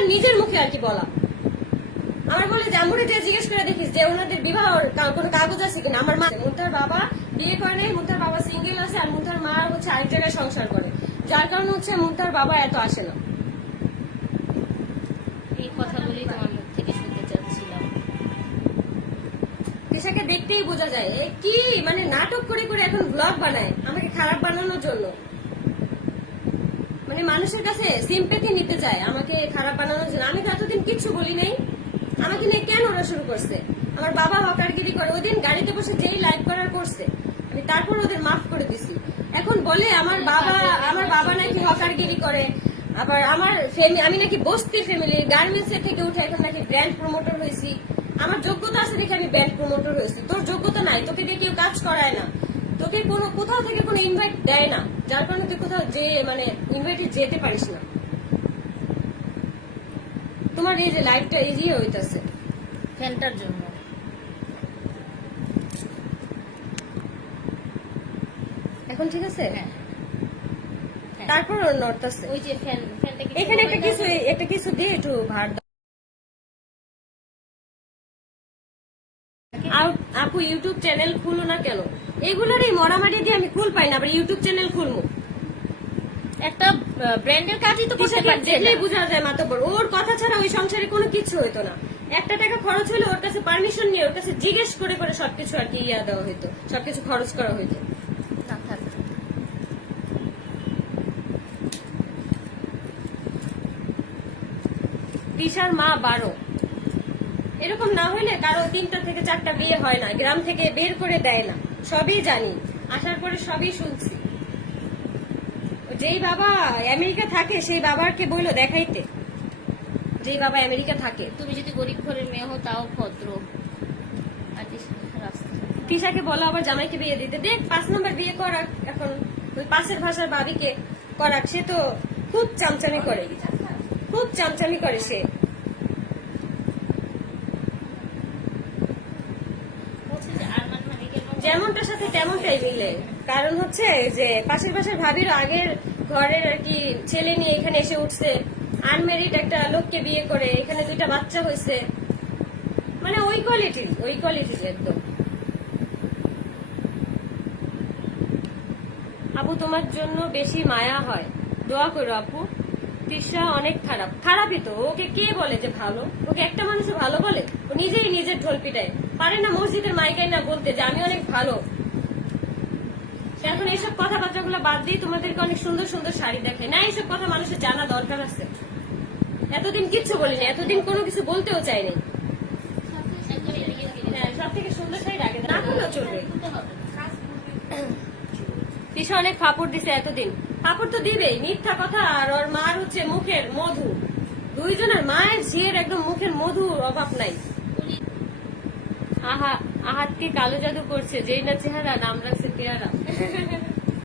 তিশার নিজের মুখে আর কি বলা। আমার বলে যে যে জিজ্ঞেস করে দেখিস যে ওনাদের বিবাহ কোনো কাগজ আছে কিনা? আমার মা মুন্তার বাবা বিয়ে করে নাই মুন্তার বাবা সিঙ্গেল আছে আর মুন্তার মা হচ্ছে আরেক জায়গায় সংসার করে। যার কারণে হচ্ছে মুন্তার বাবা এত আসে না। এই কথাগুলি তোমার মুখ থেকে শুনতে চাচ্ছিলাম। তিশাকে দেখতেই বোঝা যায় কি মানে নাটক করে করে এখন ব্লগ বানায় আমাকে খারাপ বানানোর জন্য। মানে মানুষের কাছে সিম্পেথি নিতে চায় আমাকে খারাপ বানানোর জন্য। আমি তো এতদিন কিচ্ছু বলি নাই। আমাকে নিয়ে কেন ওরা শুরু করছে? আমার বাবা হকারগিরি করে ওই দিন গাড়িতে বসে যেই লাইভ করার করছে আমি তারপর ওদের মাফ করে দিছি। এখন বলে আমার বাবা আমার বাবা নাকি হকারগিরি করে আবার আমার ফ্যামিলি আমি নাকি বস্তির ফ্যামিলি গার্মেন্টস এর থেকে উঠে এখন নাকি ব্র্যান্ড প্রমোটর হয়েছি। আমার যোগ্যতা আছে দেখে আমি ব্র্যান্ড প্রমোটর হয়েছি। তোর যোগ্যতা নাই তোকে দিয়ে কেউ কাজ করায় না। তোকে কোনো কোথাও থেকে কোনো ইনভাইট দেয় না। যার কারণে তুই কোথাও যে মানে ইনভাইটে যেতে পারিস না। তোমার এই যে লাইফটা ইজি হইতাছে ফ্যানটার জন্য। এখন ঠিক আছে? হ্যাঁ। হ্যাঁ। তারপর নড়তাছে। ওই যে ফ্যান ফ্যানটা এখানে একটা কিছু একটা কিছু দিয়ে একটু ভার আপু ইউটিউব চ্যানেল খুলো না কেন? এগুলোরই মরামারি দিয়ে আমি খুল পাই না আবার ইউটিউব চ্যানেল খুলবো। একটা ব্র্যান্ডের কাজই তো করতে পারছে দেখলেই না। বোঝা যায় মাতব্বর। ওর কথা ছাড়া ওই সংসারে কোনো কিছু হইতো না। একটা টাকা খরচ হলে ওর কাছে পারমিশন নিয়ে ওর কাছে জিজ্ঞেস করে করে সবকিছু আর কি ইয়া দেওয়া হইতো সবকিছু খরচ করা হইতো। তিশার মা বারো। এরকম না হলে কারও তিনটা থেকে চারটা বিয়ে হয় না গ্রাম থেকে বের করে দেয় না। সবই জানি আসার পরে সবই শুনছি। যেই বাবা আমেরিকা থাকে সেই বাবাকে বইলো দেখাইতে। যেই বাবা আমেরিকা থাকে। তুমি যদি গরিব ঘরের মেয়ে হো তাও ভদ্র। আর কি রাস্তা। তিশাকে বলো আবার জামাইকে বিয়ে দিতে। দেখ পাঁচ নম্বর বিয়ে করাক এখন। ওই পাশের ভাষার বাবিকে করাক। সে তো খুব চামচামি করে। খুব চামচামি করে সে। যেমনটার সাথে তেমনটাই মিলে। কারণ হচ্ছে যে, পাশের পাশের ভাবির আগের ঘরের আর কি ছেলে নিয়ে এখানে এসে উঠছে। আনমেরিড একটা লোককে বিয়ে করে, এখানে দুইটা বাচ্চা হয়েছে মানে ওই কোয়ালিটির ওই কোয়ালিটির একদম। আপু তোমার জন্য বেশি মায়া হয়। দোয়া করো, আপু। তৃষা অনেক খারাপ। খারাপই তো। ওকে কে বলে যে ভালো? ওকে একটা মানুষ ভালো বলে? ও নিজেই নিজের ঢোল পিটায়। পারে না মসজিদের মাইকাই না বলতে যে আমি অনেক ভালো। এখন এইসব কথাবার্তা গুলো বাদ দিয়ে তোমাদেরকে অনেক সুন্দর সুন্দর শাড়ি দেখে না এইসব কথা মানুষের জানা দরকার আছে। এতদিন কিচ্ছু বলিনি। এতদিন কোনো কিছু বলতেও চাইনি। হ্যাঁ সব থেকে সুন্দর শাড়ি রাখে না করলেও চলবে অনেক ফাপড় দিছে এতদিন। ফাপড় তো দিবেই, মিথ্যা কথা। আর ওর মার হচ্ছে মুখের মধু। দুইজনের মায়ের ঝিয়ের একদম মুখের মধুর অভাব নাই। আহা আহাতকে কালো জাদু করছে, যেই না চেহারা, নাম রাখছে পেয়ারা।